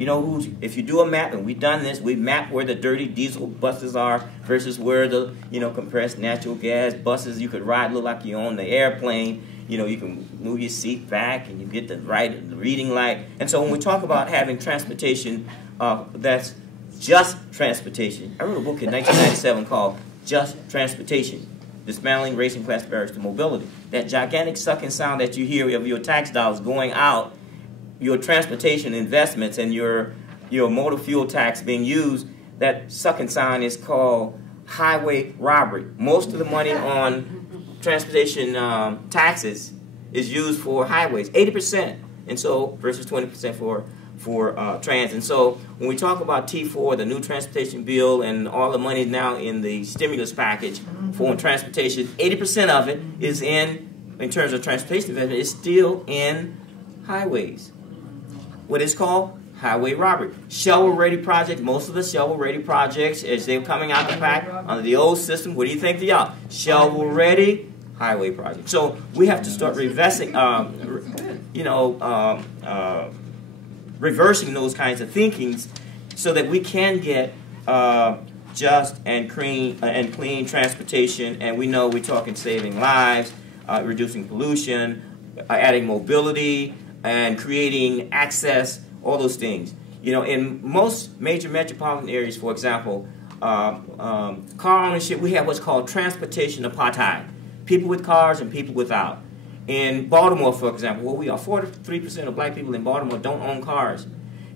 You know, if you do a map, and we've done this, we map where the dirty diesel buses are versus where the, you know, compressed natural gas buses you could ride, look like you're on the airplane. You know, you can move your seat back and you get the right reading light. And so when we talk about having transportation that's just transportation, I wrote a book in 1997 called Just Transportation, Dismantling Racing Class Barriers to Mobility. That gigantic sucking sound that you hear of your tax dollars going out, your transportation investments and your motor fuel tax being used, that sucking sound is called highway robbery. Most of the money on transportation taxes is used for highways, 80%, and so versus 20% for trans. And so when we talk about T4, the new transportation bill, and all the money now in the stimulus package for transportation, 80% of it is in terms of transportation investment, is still in highways. What is called highway robbery. Shovel-ready projects, most of the shovel-ready projects, as they're coming out the pack under the old system, what do you think they are? Shovel-ready highway projects. So we have to start reversing those kinds of thinkings so that we can get just and clean transportation. And we know we're talking saving lives, reducing pollution, adding mobility, and creating access, all those things. You know, in most major metropolitan areas, for example, car ownership, we have what's called transportation apartheid. People with cars and people without. In Baltimore, for example, where we are, 43% of black people in Baltimore don't own cars.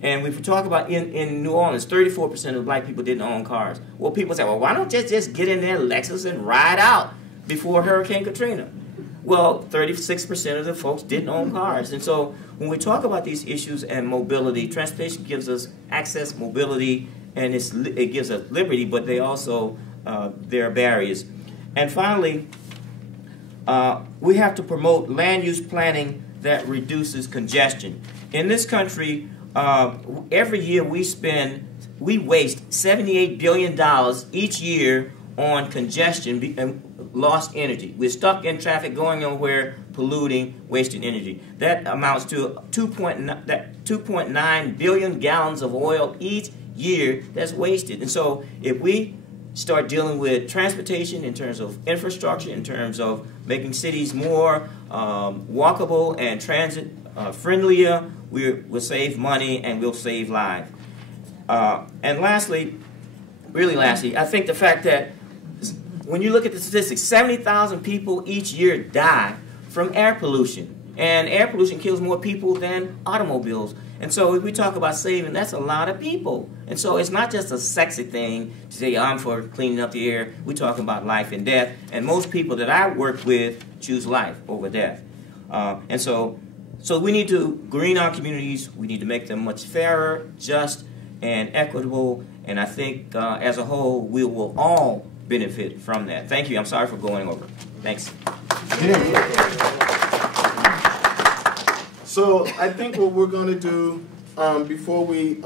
And if we talk about in New Orleans, 34% of black people didn't own cars. Well, people say, well, why don't you just get in their Lexus and ride out before Hurricane Katrina? Well, 36% of the folks didn't own cars. And so when we talk about these issues and mobility, transportation gives us access, mobility, and it gives us liberty, but they also, there are barriers. And finally, we have to promote land use planning that reduces congestion. In this country, every year we waste $78 billion each year on congestion and lost energy. We're stuck in traffic, going nowhere, polluting, wasting energy. That amounts to 2.9 billion gallons of oil each year that's wasted. And so if we start dealing with transportation in terms of infrastructure, in terms of making cities more walkable and transit friendlier, we'll save money and we'll save lives. And lastly, really lastly, I think the fact that when you look at the statistics, 70,000 people each year die from air pollution. And air pollution kills more people than automobiles. And so if we talk about saving, that's a lot of people. And so it's not just a sexy thing to say, I'm for cleaning up the air. We're talking about life and death. And most people that I work with choose life over death. And so we need to green our communities. We need to make them much fairer, just, and equitable. And I think as a whole, we will all benefit from that. Thank you. I'm sorry for going over. Thanks. So I think what we're going to do before we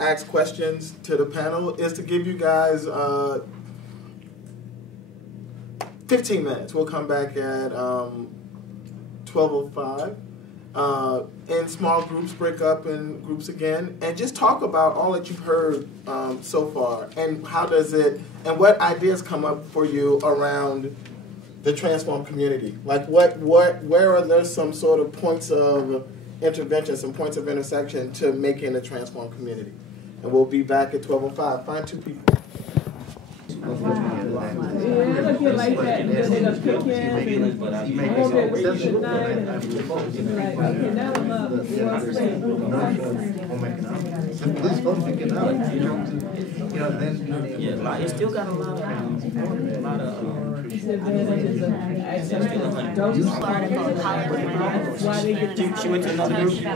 ask questions to the panel is to give you guys 15 minutes. We'll come back at 12:05. In small groups, break up in groups again, and just talk about all that you've heard so far, and how does it, and what ideas come up for you around the transformed community. Like where are there some sort of points of intervention, some points of intersection to making a transformed community? And we'll be back at 12:05. Find two people. You still got a lot of she went to another group? We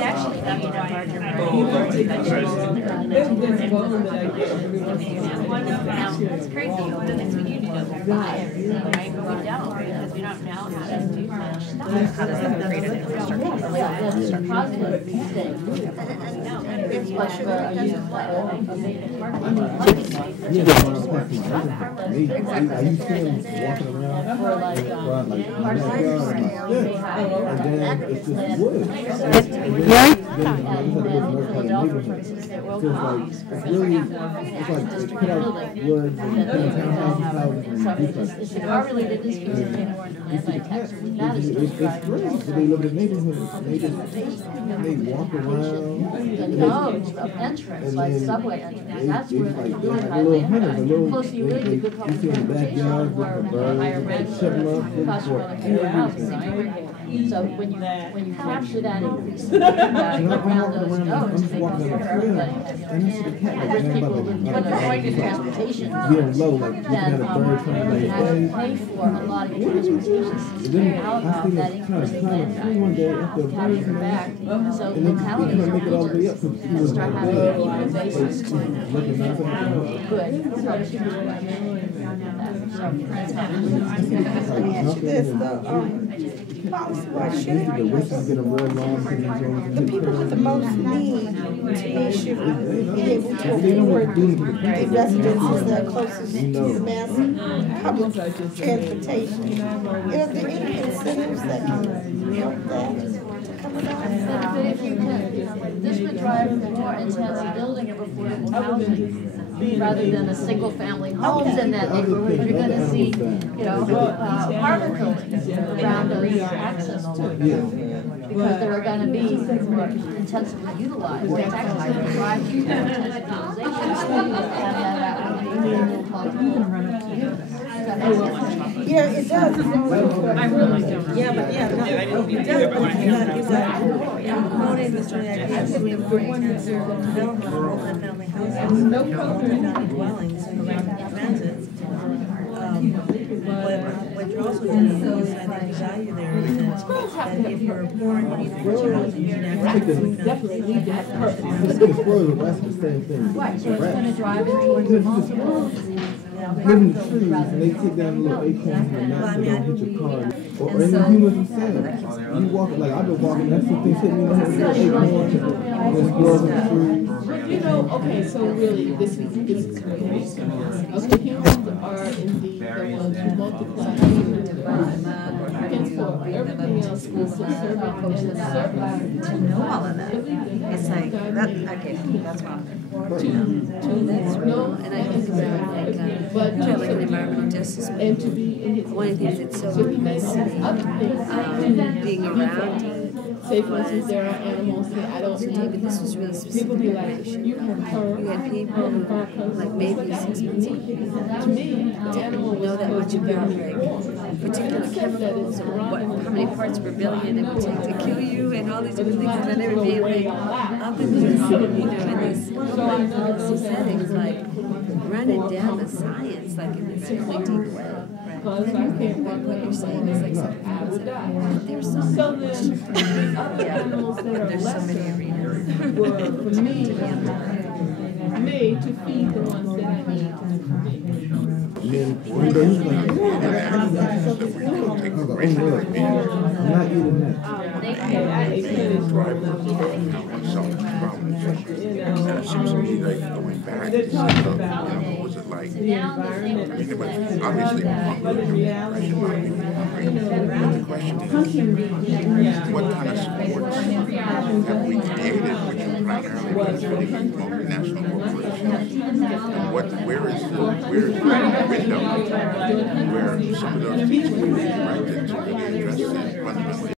actually have a larger That's crazy. One of the things we need to do is buy everything, right? But we don't, because we don't know how to do much. How does that create an infrastructure? Like, Yeah, are you that's I used to see them walking around, for like, like, and then it's just wood. It's really, it's like they put out woods and put in townhouses, houses, and duplexes. It's our related district that came more into anti-tax. That is It's great. They live in the neighborhoods. They walk around. the nodes of entrance, like subway entrance. That's where Like the little hunters, the closer you really get good you see in the backyard with the birds, higher and rent, shut them up, looking cost for for like 4 houses. So when you capture that increase around those nodes, I'm just they walking go down the for trail, everybody. and I see the cat like There's laying by people when they're going to transportation, getting low, like looking at a bird trying to then like pay for a lot of your transportation and then out I of see that them increase trying to climb a tree one day after a bird capture came back. out, So and they localities couldn't are make it all the way up because he was start like having dead. even Like, basis looking at good. So Let me ask you this, why shouldn't the wishes get a real long the people with the most need to me should be able to afford the residences that are closest to the mass public transportation? Are there any incentives that can help that come about? but if you can, this would drive more intense building of affordable housing rather than a single family homes in that neighborhood. You're going to see, apartment buildings around those access to it. Because they're going to be more intensively utilized. It's actually going to drive more intensive utilization. Yeah, it does. I really don't. Yeah, but it does, but it's not promoting the strategy of going to development of multi-family houses, multi-family dwellings around transit. But what you're also doing is, I think the value there is that if you're poor and you need to put your housing, you need access to Definitely that's the same thing. Right, so it's going to drive it towards the multiple. Live in the trees and they take down little acorns and nuts so they don't hit your car. Or any humans themselves. You walk, like I've been walking, that's some things hitting me in the head, little acorns and there's squirrels in the trees. Okay, so really, this is great. Okay, humans are indeed the ones who multiply. Henceforth, everything else is subservient and the servant to know all of that. It's like, that, okay, that's wrong. that's No, and I think about like an environmental justice. and to be in his One of the things that's so so he made all these other things. being around. Say for instance, there are animals that I don't So David, this was really specific. people be like, you have her. You had people who, like maybe 6 months old, To me, the animal know that much about like particular chemicals or what, how many parts per billion it would take to kill you and all these different things, and then they would be like up in this, in these settings, like running down the science, like in this really deep way. Because I can't work What you're saying is like something I would die. there's so So many. then, the other animals that are There's so many lesser arenas. were for me made to feed the ones that I need for me. And then one day he's like, yeah, I was like, oh, really? I'm not eating that. I ate finish one of them. And it seems to me like going back, what was it like? The environment. I mean, it was obviously But in reality, the question is, what kind of sports have we created, which are primarily benefiting multinational corporations? And where is the window where some of those teachings right into really